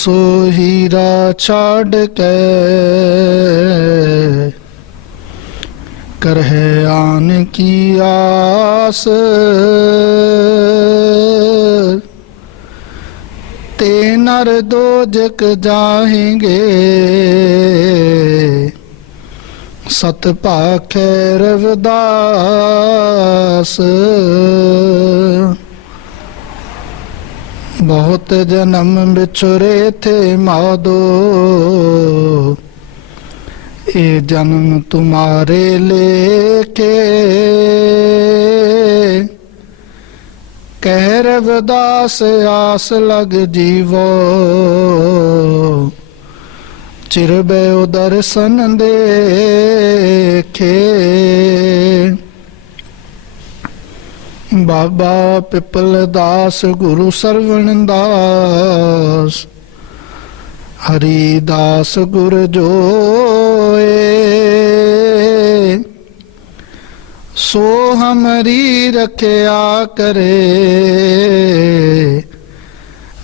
सो हीरा छाड़ के करहे आन की आस, ते नर दोजक जाएंगे सत भाखे रविदास। बहुत जन्म बिछुरे थे माधो, ये जन्म तुम्हारे लेके कह रविदास आस लग जीवो, चिरबे दर्शन देखे। बाबा पिपल दास गुरु सरवण दास, हरिदास गुर जोए, सो हमरी रखया करे,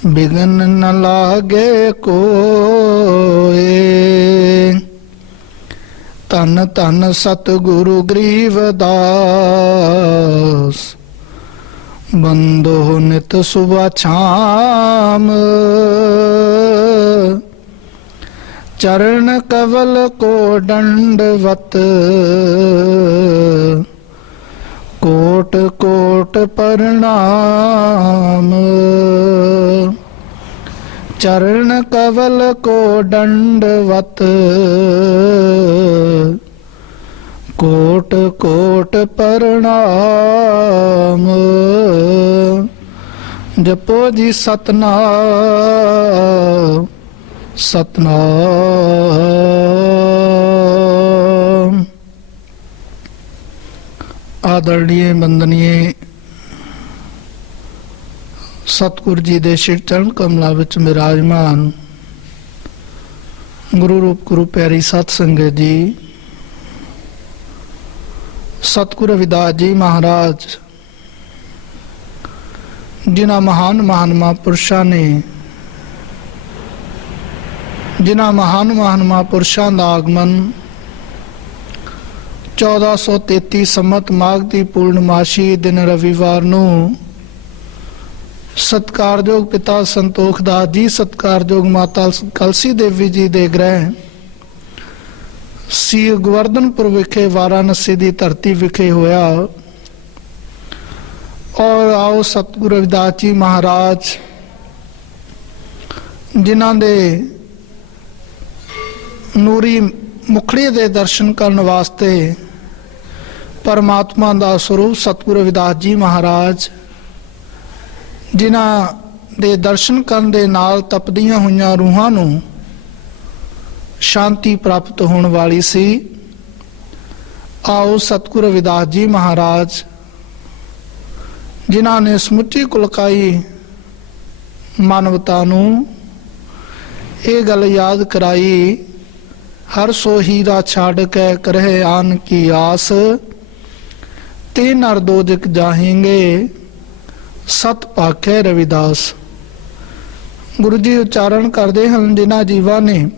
बिघन न लागे कोए। धन धन सतगुरु गरीबदास, बंदो नित सुबह छाम, चरण कवल को दंडवत, कोट कोट प्रणाम। चरण कवल को दंडवत, कोट कोट प्रणाम। जपो जी सतनाम सतनाम। आदरणीय वंदनीय सतगुरु जी दे श्री चरण कमलों विच विराजमान गुरु रूप गुरु प्यारी सत संगत जी, सतगुरु रविदास जी महाराज जिन्हां महान महान महापुरुषां ने, जिन्हां महान महान महापुरुषां दा आगमन 1433 संमत माघ दी पूर्णमासी दिन रविवार नूं सत्कारयोग पिता संतोख दास जी, सत्कारयोग माता कलसी देवी जी दे ग्रह श्री गोवर्धनपुर विखे वाराणसी की धरती विखे होया। और आओ सतगुरु रविदास जी महाराज जिन्हां दे नूरी मुखड़ी दे दर्शन करने वास्ते परमात्मा दा स्वरूप सतगुरु रविदास जी महाराज, जिन्हां दे दर्शन करन दे नाल तपदियां हुईयां रूहां नूं शांति प्राप्त होने वाली सी। आओ सतगुरु रविदास जी महाराज जिन्हां ने समुची कुलकाई मानवता नूं ये गल याद कराई, हर सो हीरा छाड़ के करहे आन की आस, ते नर दोजक जाहेंगे सत भाखे रविदास। गुरु जी उच्चारण करते हैं, जिन्हां जीवां ने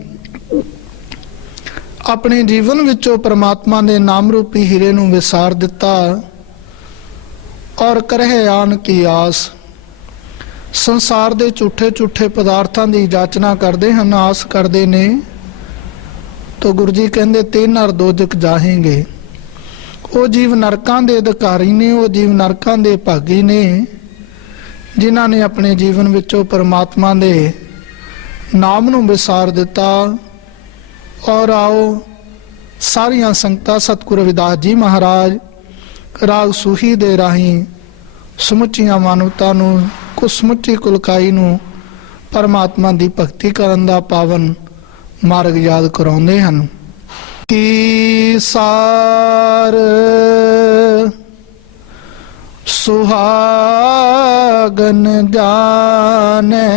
अपने जीवन विचों परमात्मा के नाम रूपी हीरे नूं विसार दिता और करहे आन की आस, संसार के झूठे झूठे पदार्थों की जाचना करते हैं, आस करते ने, तो गुरु जी कहते ते नर दोजक जाहेंगे। वो जीव नरकां दे अधिकारी ने, वो जीव नरकां दे भागी ने जिन्हां ने अपने जीवन विचों परमात्मा दे नाम नूं विसार दिता। और आओ सारियां संगतां सतगुरु रविदास जी महाराज राग सूही दे राही समुचियां मानवता नूं समुची कुलकाई नूं परमात्मा दी भगती करन दा पावन मार्ग याद कराउंदे हन। की सार सुहागन जाने,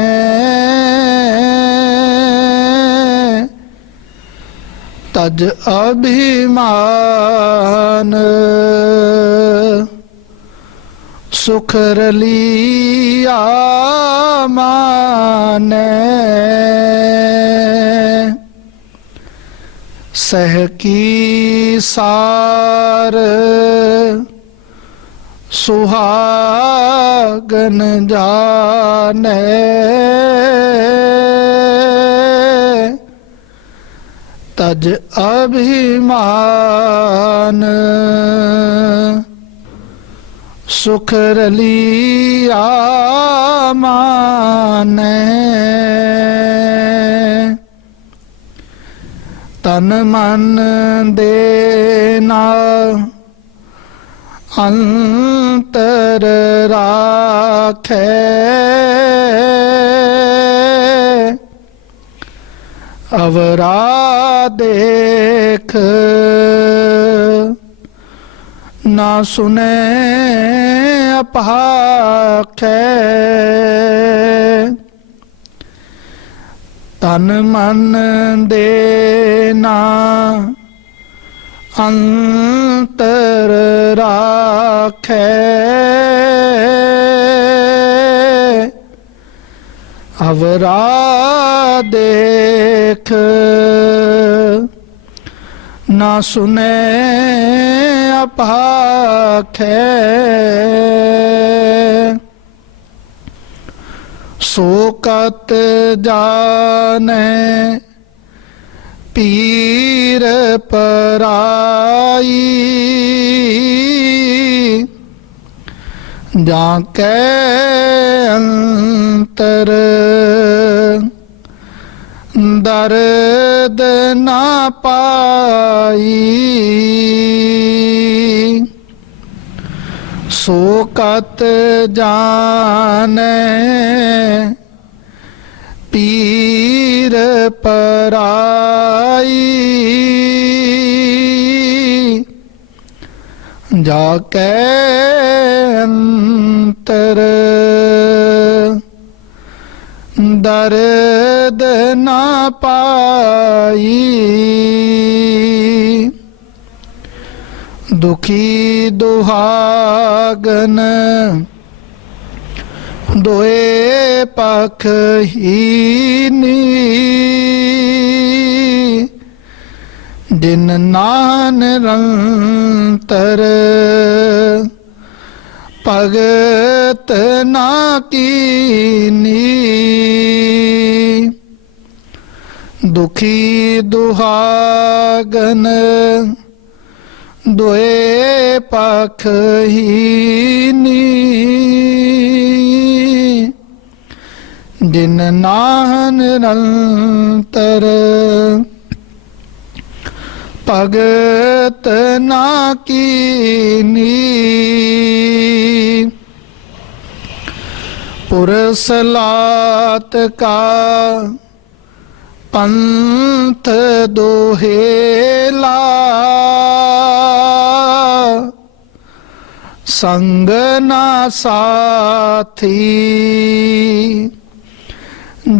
तज अभिमान ਸੁਖ ਰਲੀਆ ਮਾਨੈ ਸਹਿ ਕੀ ਸਾਰ ਸੁਹਾਗਨ ਜਾਣੈ ਤਜ ਅਭਿਮਾਨ ਸੁਖ ਰਲੀਆ ਮਾਨੈ ਤਨ ਮਨ ਦੇ ਨਾਲ ਅੰਤਰ ਰਾਖੈ ਅਵਰਾ ਦੇਖ ਨਾ ਸੁਨੇ ਅਪਾਖੈ ਤਨ ਮਨ ਦੇ ਨਾ ਅੰਤਰ ਰਾਖੈ ਅਵਰਾ ਦੇਖ ਨਾ ਸੁਨੇ ਅਪਾਖੈ ਸੋ ਕਤ ਜਾਣੈ ਪੀਰ ਪਰਾਈ ਜਾਂ ਕੈ ਅੰਤਰ ਦਰਦ ਨਾ ਪਾਈ ਸੋ ਕਤ ਜਾਣੈ ਪੀਰ ਪਰਾਈ ਜਾ ਕੈ ਅੰਤਰ ਦਰਦ ਨਾ ਪਾਈ ਦੁਖੀ ਦੁਹਾਗਨ ਦੋਏ ਪਖ ਹੀਨੀ ਦਿਨ ਨਾਨ ਨਿਰੰਤਰ ਭਗਤ ਨਾ ਕੀਨੀ ਦੁਖੀ ਦੁਹਾਗਨ ਦੋਏ ਪਖ ਹੀਨੀ ਦਿਨ ਨਾਨ ਨਿਰੰਤਰ ਭਗਤ ਨਾ ਕੀਨੀ ਪੁਰਸਲਾਤ ਕਾ ਪੰਥ ਦੋਹੇਲਾ ਸੰਗ ਨਾ ਸਾਥੀ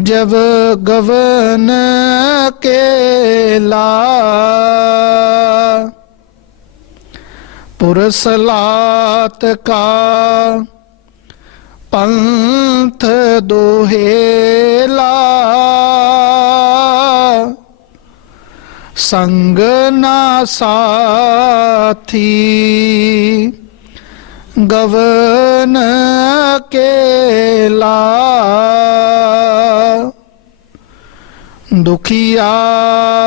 ਜਬ ਗਵਨ ਕੇਲਾ ਪੁਰਸਲਾਤ ਕਾ ਪੰਥ ਦੋਹੇਲਾ ਸੰਗ ਨਾ ਸਾਥੀ ਗਵਨ ਕੇਲਾ ਦੁਖੀਆ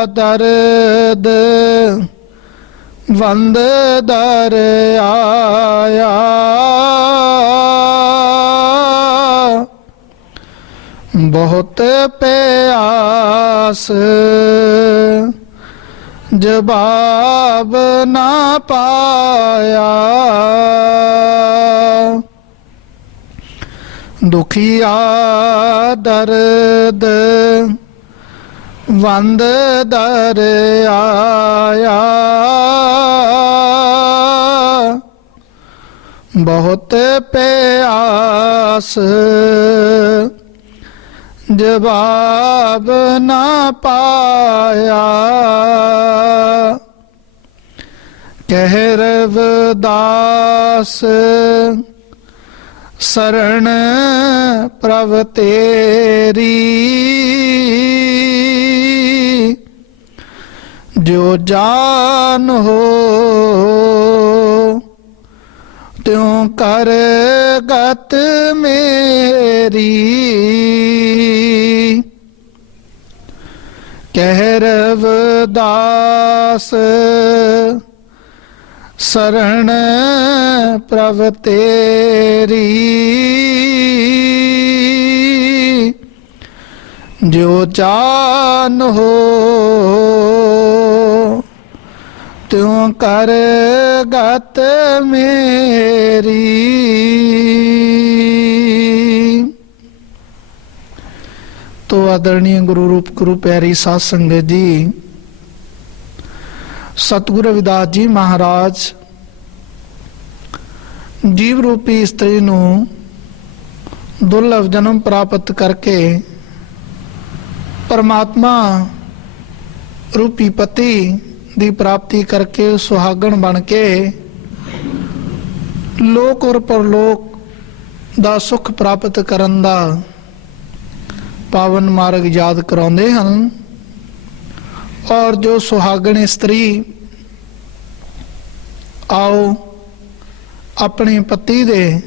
ਦਰਦ ਵੰਦ ਦਰ ਆਇਆ ਬਹੁਤ ਪਿਆਸ ਜਵਾਬ ਨਾ ਪਾਇਆ ਦੁਖੀਆ ਦਰਦ ਵੰਦ ਦਰ ਆਇਆ ਬਹੁਤ ਪਿਆਸ ਜਵਾਬ ਨਾ ਪਾਇਆ ਕਹਿ ਰਵਿਦਾਸ शरण प्रभ तेरी, जो जान हो त्यों कर गत मेरी। कह रविदास शरण प्रभ तेरी, जो जान हो त्यों कर गत मेरी। तो आदरणीय गुरु रूप गुरु प्यारी साध संगत जी, सतगुरु रविदास जी महाराज जीव रूपी इस्त्री नूं दुर्लभ जन्म प्राप्त करके परमात्मा रूपी पति ਦੀ ਪ੍ਰਾਪਤੀ ਕਰਕੇ ਸੁਹਾਗਣ ਬਣ ਕੇ ਲੋਕ ਔਰ ਪਰਲੋਕ ਦਾ ਸੁੱਖ ਪ੍ਰਾਪਤ ਕਰਨ ਦਾ ਪਾਵਨ ਮਾਰਗ ਯਾਦ ਕਰਾਉਂਦੇ ਹਨ। ਔਰ ਜੋ ਸੁਹਾਗਣ ਇਸਤਰੀ ਆਓ ਆਪਣੇ ਪਤੀ ਦੇ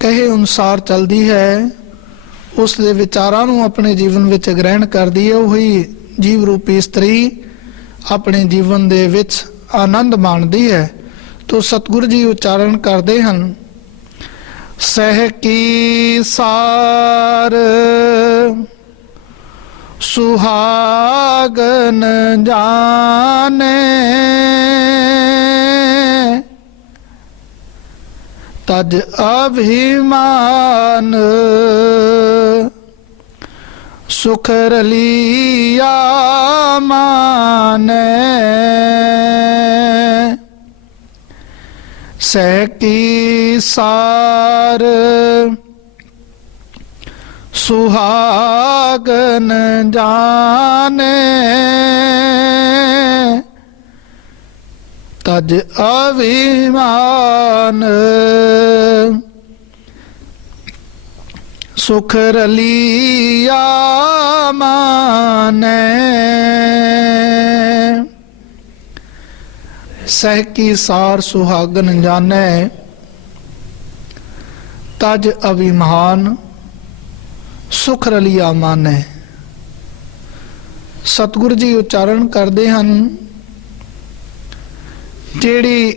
ਕਹੇ ਅਨੁਸਾਰ ਚੱਲਦੀ ਹੈ, ਉਸ ਦੇ ਵਿਚਾਰਾਂ ਨੂੰ ਆਪਣੇ ਜੀਵਨ ਵਿੱਚ ਗ੍ਰਹਿਣ ਕਰਦੀ ਹੈ, ਉਹੀ ਜੀਵ ਰੂਪੀ ਇਸਤਰੀ ਆਪਣੇ ਜੀਵਨ ਦੇ ਵਿੱਚ ਆਨੰਦ ਮਾਣਦੀ ਹੈ। ਤੋ ਸਤਿਗੁਰੂ ਜੀ ਉਚਾਰਨ ਕਰਦੇ ਹਨ, ਸਹਿ ਕੀ ਸਾਰ ਸੁਹਾਗਨ ਜਾਣੇ, ਤਜ ਅਭਿਮਾਨ सुख रलिया माने। सह की सार सुहागन जाने, तज अभिमान सुख रलिया माने। सह की सार सुहागन जाने, तज अभिमान सुख रलिया माने। सतगुरु जी उच्चारण करते हैं, ਜਿਹੜੀ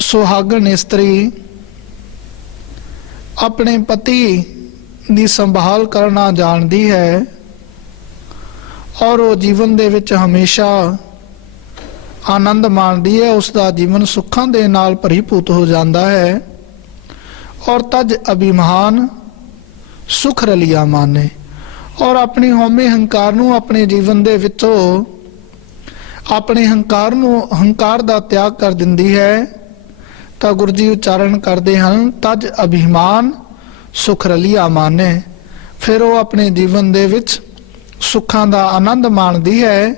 ਸੁਹਾਗਣ ਇਸਤਰੀ ਆਪਣੇ ਪਤੀ ਦੀ ਸੰਭਾਲ ਕਰਨਾ ਜਾਣਦੀ ਹੈ ਔਰ ਉਹ ਜੀਵਨ ਦੇ ਵਿੱਚ ਹਮੇਸ਼ਾ ਆਨੰਦ ਮਾਣਦੀ ਹੈ, ਉਸ ਦਾ ਜੀਵਨ ਸੁੱਖਾਂ ਦੇ ਨਾਲ ਭਰੀਭੂਤ ਹੋ ਜਾਂਦਾ ਹੈ। ਔਰ ਤਜ ਅਭਿਮਾਨ ਸੁਖ ਰਲਿਆ ਮਾਨੇ, ਔਰ ਆਪਣੀ ਹਉਮੈ ਹੰਕਾਰ ਨੂੰ ਆਪਣੇ ਜੀਵਨ ਦੇ ਵਿੱਚੋਂ ਆਪਣੇ ਹੰਕਾਰ ਦਾ ਤਿਆਗ ਕਰ ਦਿੰਦੀ ਹੈ। ਤਾਂ ਗੁਰੂ ਜੀ ਉਚਾਰਨ ਕਰਦੇ ਹਨ, ਤਜ ਅਭਿਮਾਨ ਸੁਖ ਰਲਿਆ ਮਾਨੇ। ਫਿਰ ਉਹ ਆਪਣੇ ਜੀਵਨ ਦੇ ਵਿੱਚ ਸੁੱਖਾਂ ਦਾ ਆਨੰਦ ਮਾਣਦੀ ਹੈ,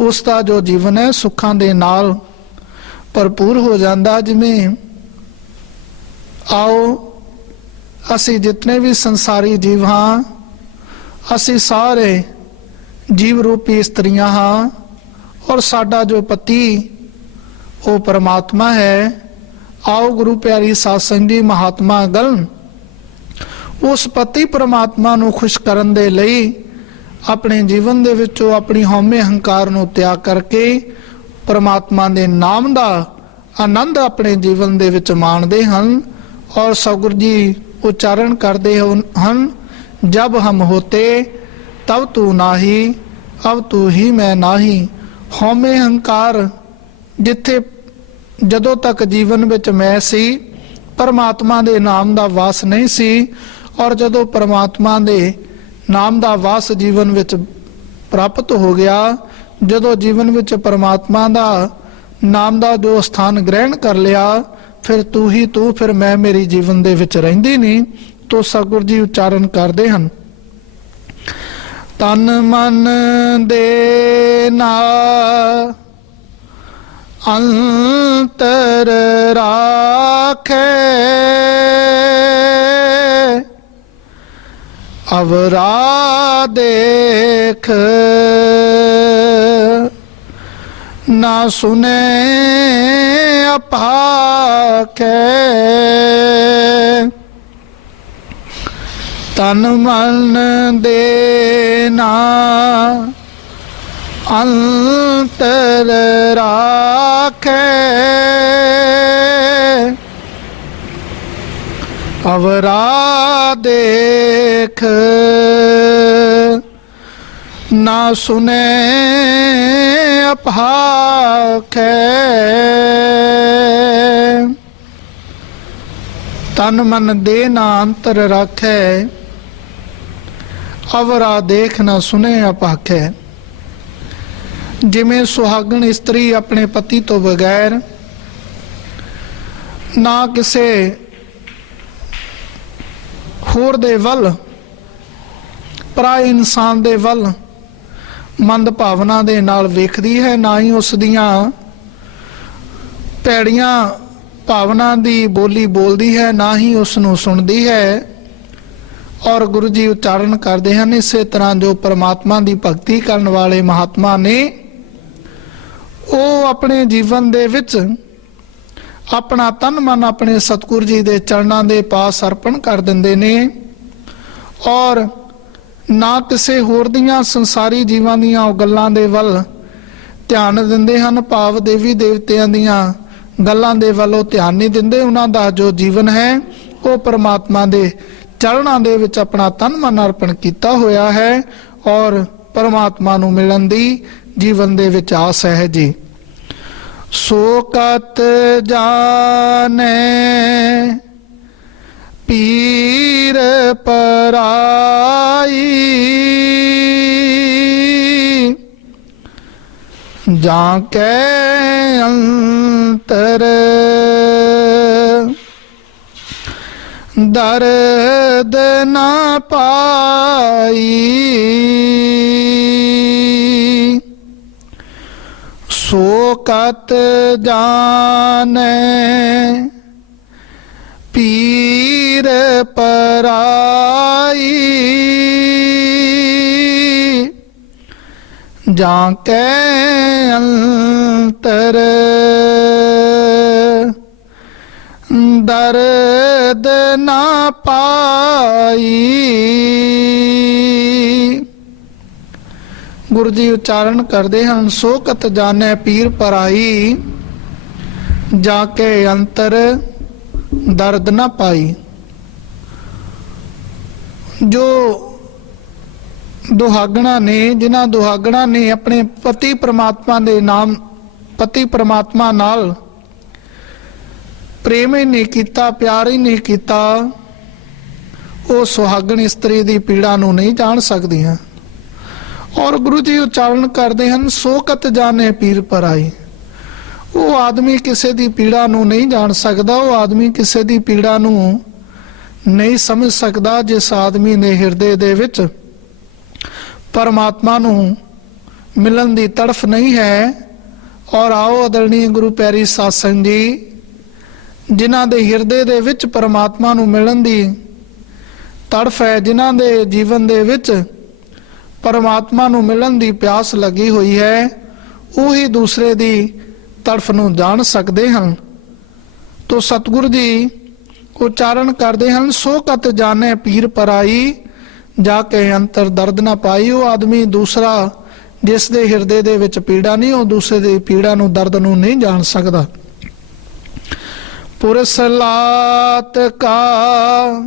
ਉਸ ਦਾ ਜੋ ਜੀਵਨ ਹੈ ਸੁੱਖਾਂ ਦੇ ਨਾਲ ਭਰਪੂਰ ਹੋ ਜਾਂਦਾ। ਜਿਵੇਂ ਆਓ ਅਸੀਂ ਜਿਤਨੇ ਵੀ ਸੰਸਾਰੀ ਜੀਵ ਹਾਂ, ਅਸੀਂ ਸਾਰੇ ਜੀਵ ਰੂਪੀ ਇਸਤਰੀਆਂ ਹਾਂ, ਔਰ ਸਾਡਾ ਜੋ ਪਤੀ ਉਹ ਪਰਮਾਤਮਾ ਹੈ। ਆਓ ਗੁਰੂ ਪਿਆਰੀ ਸਾਧ ਸੰਗਤ ਜੀ, ਮਹਾਤਮਾ ਗਲ ਉਸ ਪਤੀ ਪਰਮਾਤਮਾ ਨੂੰ ਖੁਸ਼ ਕਰਨ ਦੇ ਲਈ ਆਪਣੇ ਜੀਵਨ ਦੇ ਵਿੱਚੋਂ ਆਪਣੀ ਹਉਮੈ ਹੰਕਾਰ ਨੂੰ ਤਿਆਗ ਕਰਕੇ ਪਰਮਾਤਮਾ ਦੇ ਨਾਮ ਦਾ ਆਨੰਦ ਆਪਣੇ ਜੀਵਨ ਦੇ ਵਿੱਚ ਮਾਣਦੇ ਹਨ। ਔਰ ਸਤਿਗੁਰੂ ਜੀ ਉਚਾਰਨ ਕਰਦੇ ਹਨ, ਜਬ ਹਮ ਹੋਤੇ ਤਬ ਤੂੰ ਨਾਹੀ, ਅਬ ਤੂੰ ਹੀ ਮੈਂ ਨਾਹੀ। ਹਉਮੈ ਹੰਕਾਰ ਜਿੱਥੇ ਜਦੋਂ ਤੱਕ ਜੀਵਨ ਵਿੱਚ ਮੈਂ ਸੀ, ਪਰਮਾਤਮਾ ਦੇ ਨਾਮ ਦਾ ਵਾਸ ਨਹੀਂ ਸੀ, ਔਰ ਜਦੋਂ ਪਰਮਾਤਮਾ ਦੇ ਨਾਮ ਦਾ ਵਾਸ ਜੀਵਨ ਵਿੱਚ ਪ੍ਰਾਪਤ ਹੋ ਗਿਆ, ਜਦੋਂ ਜੀਵਨ ਵਿੱਚ ਪਰਮਾਤਮਾ ਦਾ ਨਾਮ ਦਾ ਜੋ ਸਥਾਨ ਗ੍ਰਹਿਣ ਕਰ ਲਿਆ, ਫਿਰ ਤੂੰ ਹੀ ਤੂੰ, ਫਿਰ ਮੈਂ ਮੇਰੀ ਜੀਵਨ ਦੇ ਵਿੱਚ ਰਹਿੰਦੀ ਨਹੀਂ। ਤੋ ਸਤਿਗੁਰੂ ਜੀ ਉਚਾਰਨ ਕਰਦੇ ਹਨ, ਤਨ ਮਨ ਦੇ ਨਾਲ ਅੰਤਰ ਰਾਖੈ ਅਵਰਾ ਦੇਖ ਨਾ ਸੁਨੇ ਅਪਾਖੈ ਤਨ ਮਨ ਦੇਨਾ ਅੰਤਰ ਰਾਖੈ ਅਵਰਾ ਦੇਖ ਨਾ ਸੁਨੇ ਅਪਾਖੈ ਤਨ ਮਨ ਦੇ ਨਾ ਅੰਤਰ ਰਾਖੈ ਅਵਰਾ ਦੇਖ ਨਾ ਸੁਨੇ ਅਪਾਖੈ। ਜਿਵੇਂ ਸੁਹਾਗਣ ਇਸਤਰੀ ਆਪਣੇ ਪਤੀ ਤੋਂ ਬਗੈਰ ਨਾ ਕਿਸੇ ਹੋਰ ਦੇ ਵੱਲ, ਪਰਾਏ ਇਨਸਾਨ ਦੇ ਵੱਲ ਮੰਦ ਭਾਵਨਾ ਦੇ ਨਾਲ ਵੇਖਦੀ ਹੈ, ਨਾ ਹੀ ਉਸ ਦੀਆਂ ਭੈੜੀਆਂ ਭਾਵਨਾ ਦੀ ਬੋਲੀ ਬੋਲਦੀ ਹੈ, ਨਾ ਹੀ ਉਸ ਨੂੰ ਸੁਣਦੀ ਹੈ। ਔਰ ਗੁਰੂ ਜੀ ਉਚਾਰਨ ਕਰਦੇ ਹਨ, ਇਸੇ ਤਰ੍ਹਾਂ ਜੋ ਪਰਮਾਤਮਾ ਦੀ ਭਗਤੀ ਕਰਨ ਵਾਲੇ ਮਹਾਤਮਾ ਨੇ ਉਹ ਆਪਣੇ ਜੀਵਨ ਦੇ ਵਿੱਚ ਆਪਣਾ ਤਨ ਮਨ ਆਪਣੇ ਸਤਿਗੁਰ ਜੀ ਦੇ ਚਰਨਾਂ ਦੇ ਪਾਸ ਅਰਪਣ ਕਰ ਦਿੰਦੇ ਨੇ ਔਰ ਨਾ ਕਿਸੇ ਹੋਰ ਦੀਆਂ ਸੰਸਾਰੀ ਜੀਵਾਂ ਦੀਆਂ ਉਹ ਗੱਲਾਂ ਦੇ ਵੱਲ ਧਿਆਨ ਦਿੰਦੇ ਹਨ, ਭਾਵ ਦੇਵੀ ਦੇਵਤਿਆਂ ਦੀਆਂ ਗੱਲਾਂ ਦੇ ਵੱਲ ਉਹ ਧਿਆਨ ਨਹੀਂ ਦਿੰਦੇ। ਉਹਨਾਂ ਦਾ ਜੋ ਜੀਵਨ ਹੈ ਉਹ ਪਰਮਾਤਮਾ ਦੇ ਚਰਨਾਂ ਦੇ ਵਿੱਚ ਆਪਣਾ ਤਨ ਮਨ ਅਰਪਣ ਕੀਤਾ ਹੋਇਆ ਹੈ ਔਰ ਪਰਮਾਤਮਾ ਨੂੰ ਮਿਲਣ ਦੀ ਜੀਵਨ ਦੇ ਵਿੱਚ ਆਸ ਹੈ ਜੀ। ਸੋ ਕਤ ਜਾਣੈ ਪੀਰ ਪਰਾਈ ਜਾਂ ਕੈ ਅੰਤਰ ਦਰਦ ਨਾ ਪਾਈ। ਸੋ ਕਤ ਜਾਣੈ ਪੀਰ ਪਰਾਈ ਜਾਂ ਕੈ ਅੰਤਰ ਦਰਦ ਨਾ ਪਾਈ। ਗੁਰੂ ਜੀ ਉਚਾਰਨ ਕਰਦੇ ਹਨ, ਸੋ ਕਤ ਜਾਣੈ ਪੀਰ ਪਰਾਈ ਜਾ ਕੇ ਅੰਤਰ ਦਰਦ ਨਾ ਪਾਈ। ਜੋ ਦੁਹਾਗਣਾ ਨੇ, ਜਿਨ੍ਹਾਂ ਦੁਹਾਗਣਾ ਨੇ ਆਪਣੇ ਪਤੀ ਪ੍ਰਮਾਤਮਾ ਦੇ ਨਾਮ, ਪਤੀ ਪ੍ਰਮਾਤਮਾ ਨਾਲ ਪ੍ਰੇਮ ਹੀ ਨਹੀਂ ਕੀਤਾ, ਪਿਆਰ ਹੀ ਨਹੀਂ ਕੀਤਾ, ਉਹ ਸੁਹਾਗਣ ਇਸਤਰੀ ਦੀ ਪੀੜਾ ਨੂੰ ਨਹੀਂ ਜਾਣ ਸਕਦੀਆਂ। ਔਰ ਗੁਰੂ ਜੀ ਉਚਾਰਨ ਕਰਦੇ ਹਨ, ਸੋ ਕਤ ਜਾਣੈ ਪੀਰ ਪਰਾਈ। ਉਹ ਆਦਮੀ ਕਿਸੇ ਦੀ ਪੀੜਾ ਨੂੰ ਨਹੀਂ ਜਾਣ ਸਕਦਾ, ਉਹ ਆਦਮੀ ਕਿਸੇ ਦੀ ਪੀੜਾ ਨੂੰ ਨਹੀਂ ਸਮਝ ਸਕਦਾ ਜਿਸ ਆਦਮੀ ਦੇ ਹਿਰਦੇ ਦੇ ਵਿੱਚ ਪਰਮਾਤਮਾ ਨੂੰ ਮਿਲਣ ਦੀ ਤੜਫ ਨਹੀਂ ਹੈ। ਔਰ ਆਓ ਆਦਰਣੀ ਗੁਰੂ ਪਿਆਰੀ ਸਾਧ ਸੰਗਤ ਜੀ, ਜਿਨ੍ਹਾਂ ਦੇ ਹਿਰਦੇ ਦੇ ਵਿੱਚ ਪਰਮਾਤਮਾ ਨੂੰ ਮਿਲਣ ਦੀ ਤੜਫ ਹੈ, ਜਿਨ੍ਹਾਂ ਦੇ ਜੀਵਨ ਦੇ ਵਿੱਚ ਪਰਮਾਤਮਾ ਨੂੰ ਮਿਲਣ ਦੀ ਪਿਆਸ ਲੱਗੀ ਹੋਈ ਹੈ, ਉਹੀ ਦੂਸਰੇ ਦੀ ਤੜਫ ਨੂੰ ਜਾਣ ਸਕਦੇ ਹਨ। ਤੋ ਸਤਿਗੁਰੂ ਜੀ ਉਚਾਰਨ ਕਰਦੇ ਹਨ, ਸੋ ਕਤ ਜਾਣੈ ਪੀਰ ਪਰਾਈ ਜਾ ਕੇ ਅੰਤਰ ਦਰਦ ਨਾ ਪਾਈ। ਉਹ ਆਦਮੀ ਦੂਸਰਾ ਜਿਸ ਦੇ ਹਿਰਦੇ ਦੇ ਵਿੱਚ ਪੀੜਾ ਨਹੀਂ, ਉਹ ਦੂਸਰੇ ਦੀ ਪੀੜਾ ਨੂੰ, ਦਰਦ ਨੂੰ ਨਹੀਂ ਜਾਣ ਸਕਦਾ। ਪੁਰਸ ਲਾਤ ਕਾ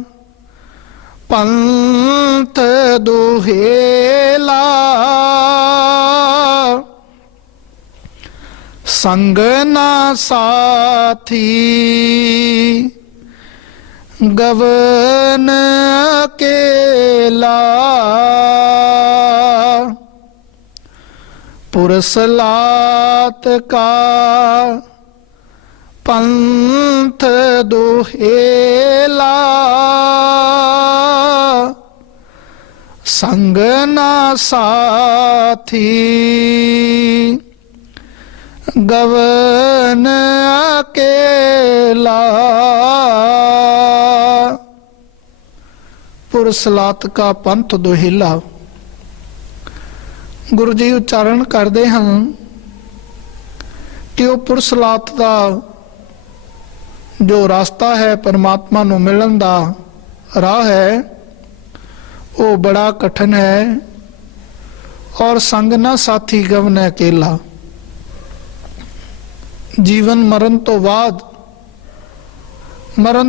ਪੰਥ ਦੁਹੇਲਾ ਸੰਗ ਨਾ ਸਾਥੀ ਗਵਨ ਅਕੇਲਾ। ਪੁਰਸ ਲਾਤ ਕਾ ਪੰਥ ਦੁਹੇਲਾ ਸੰਗ ਨਾ ਸਾਥੀ गवन अकेला पुरसलात का पंथ दुहिला। गुरु जी उच्चारण करते हैं कि वो पुरसलात का जो रास्ता है परमात्मा नूं मिलन दा राह है वो बड़ा कठिन है और संग ना साथी गवन अकेला। जीवन मरण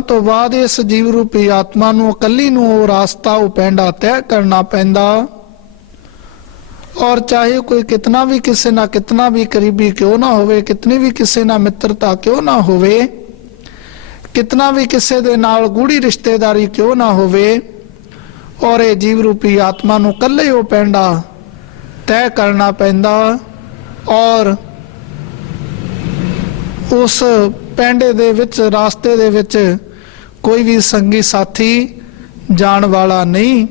तो बाद इस जीव रूपी आत्मा नूं इकल्ली नूं वो रास्ता वो पैंडा तय करना पैंदा। और चाहे कोई कितना भी किसी ना कितना भी करीबी क्यों ना होवे, कितनी भी किसी ना मित्रता क्यों ना होवे, कितना भी किसी दे नाल गूढ़ी रिश्तेदारी क्यों ना होवे, और ये जीव रूपी आत्मा नूं कल्ले वो पैंडा तय करना पैंदा। और उस पैंडे दे विच रास्ते दे विच कोई भी संगी साथी जान वाला नहीं।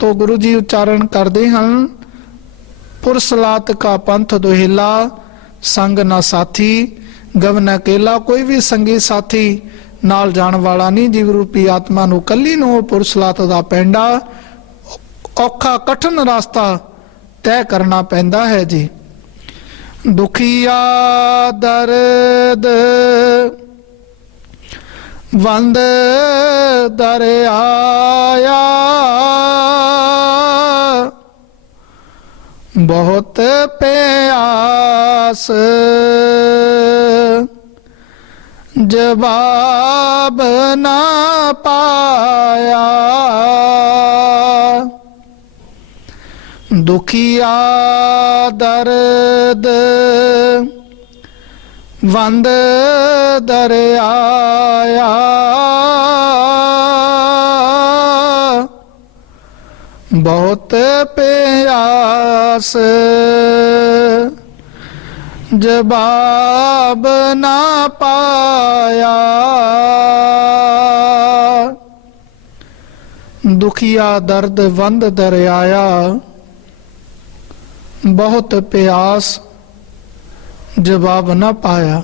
तो गुरु जी उच्चारण करते हैं पुरसलात का पंथ दुहिला संग ना साथी गवन अकेला। कोई भी संगी साथी नाल जान वाला नहीं। जीव रूपी आत्मा नूं कल्ली नूं पुरसलात दा पैंडा औखा कठिन रास्ता तय करना पैंदा है जी। दुखिया दर्द वंद दरियाया बहुत प्यास जवाब ना पाया। दुखिया दर्द वंद दरियाया बहुत प्यास जवाब ना पाया। दुखिया दर्द वंद दरियाया बहुत प्यास जवाब न पाया।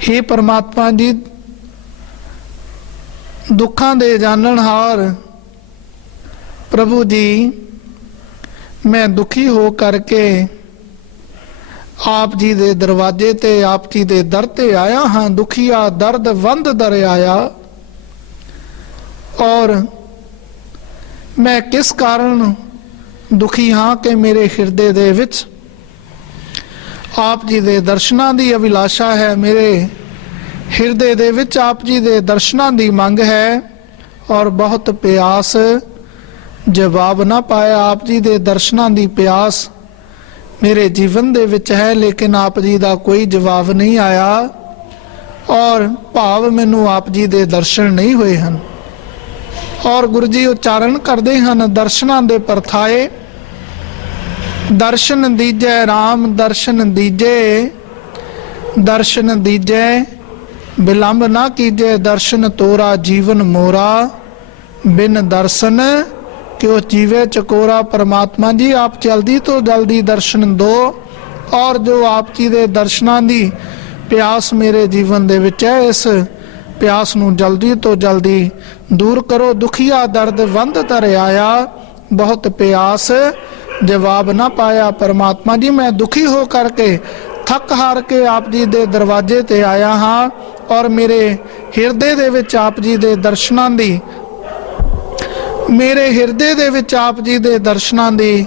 हे परमात्मा जी दुखां दे जाननहार प्रभु जी, मैं दुखी हो करके आप जी दे दरवाजे ते आप जी दे दर ते आया हाँ। दुखिया दर्द वंद दरियाया। और मैं किस कारण दुखी हाँ कि मेरे हिरदे दे विच आप जी दे दर्शनां दी अभिलाषा है। मेरे हिरदे दे विच आप जी दे दर्शनां दी मंग है और बहुत प्यास जवाब ना पाया। आप जी दे दर्शनां दी प्यास मेरे जीवन दे विच है लेकिन आप जी दा कोई जवाब नहीं आया और भाव मैनू आप जी दे दर्शन नहीं हुए हैं। और गुरु जी उच्चारण करते हैं दर्शनां दे परथाए दर्शन दीजै राम दर्शन दीजे दर्शन दीजै विलंब ना कीजे दर्शन तोरा जीवन मोरा बिन दर्शन क्यों जीवे चकोरा। परमात्मा जी आप जल्दी तो जल्दी दर्शन दो और जो आप जी दे दर्शनां दी प्यास मेरे जीवन दे विच है इस प्यास नूं जल्दी तो जल्दी दूर करो। दुखिया दर्द वंद दरियाया बहुत प्यास जवाब ना पाया। परमात्मा जी मैं दुखी हो करके थक हार के आप जी दे दरवाजे ते आया हाँ और मेरे हिरदे दे विच आप जी दे दर्शनां दी मेरे हिरदे दे विच आप जी दे दर्शनां दी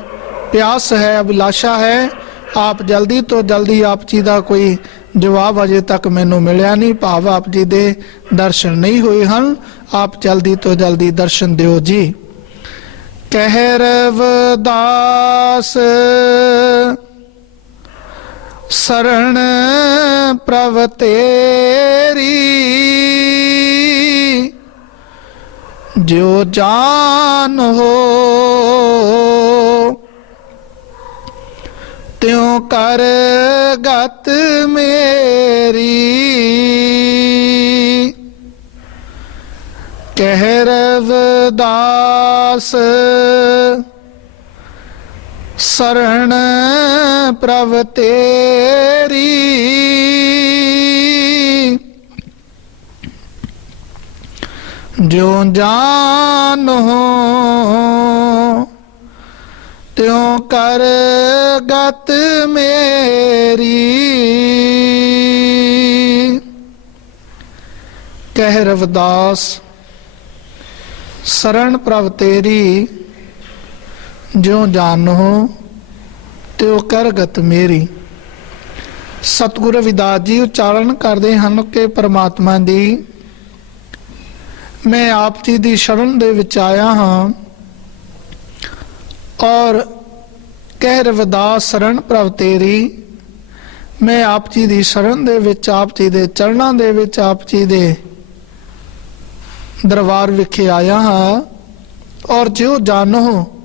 प्यास है अभिलाषा है। आप जल्दी तो जल्दी आप जी दा कोई जवाब अजे तक मैनू मिलिया नहीं। भाव आप जी दे दर्शन नहीं हुए हैं। आप जल्दी तो जल्दी दर्शन दिओ जी। कह रविदास शरण प्रभ तेरी जो जान हो त्यों कर गत मेरी। कह रविदास शरण प्रभ तेरी ज्यों जानो त्यों कर गत मेरी। कह रविदास शरण प्रभ तेरी ज्यों जानो त्यों कर गत मेरी। सतगुरु रविदास जी उच्चारण करते हैं कि परमात्मा दी मैं आप जी की शरण दे विच आया हाँ और कह रविदास शरण प्रभ तेरी मैं आप जी की शरण दे विच आप जी के चरणों दे विच आप जी के दरबार विखे आया हाँ और जो जानो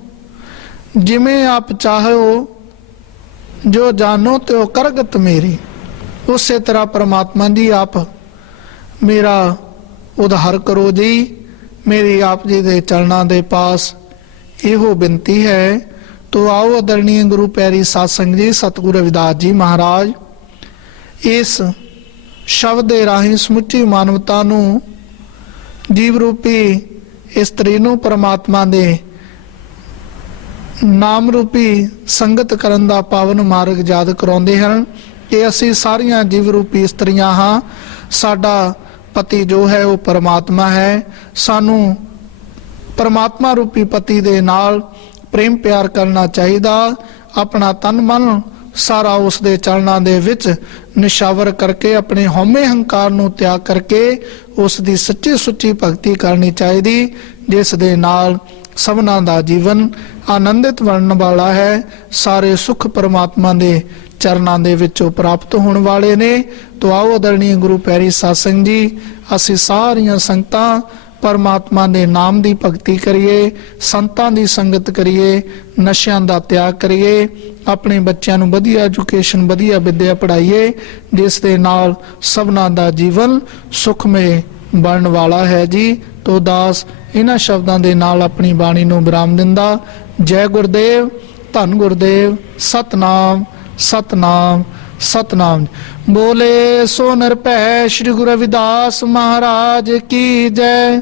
जिमें आप चाहो जो जानो तो करगत मेरी। उस तरह परमात्मा जी आप मेरा उद्धार करो जी। मेरी आप जी के चरणों के पास इहो बिनती है। तो आओ आदरणीय गुरु प्यारी सत्संग जी सतगुरु रविदास जी महाराज इस शब्द के राही समुची मानवता नू जीव रूपी इस्त्री नू परमात्मा दे नाम रूपी संगत करन दा पावन मार्ग याद कराउंदे हन कि असी सारियां जीव रूपी इस्त्रियां हाँ। साडा पति जो है वो परमात्मा है। सानू परमात्मा रूपी पति दे नाल प्रेम प्यार करना चाहिदा। अपना तन मन सारा उस दे चरणों दे विच निशावर करके अपने हौमे हंकार नू त्याग करके उस दी सच्ची सुच्ची भगती करनी चाहिदी जिस दे नाल सबना दा जीवन आनंदित बनने वाला है। सारे सुख परमात्मा दे चरणों दे विचों प्राप्त होने वाले ने। तो आओ आदरणीय गुरु प्यारी सत्संग जी असी सारियां संगतां परमात्मा दे नाम दी भगती करिए संतां दी संगत करिए नशियां दा त्याग करिए अपने बच्चों नूं वधिया एजुकेशन वधिया विद्या पढ़ाइए जिस दे नाल सबना दा जीवन सुखमय बनने वाला है जी। तो दास इन्हां शब्दां दे नाल अपनी बाणी नूं विराम दिंदा। जय गुरदेव धन गुरदेव सतनाम सतनाम सतनाम। बोले सो निरभै श्री गुरु रविदास महाराज की जय।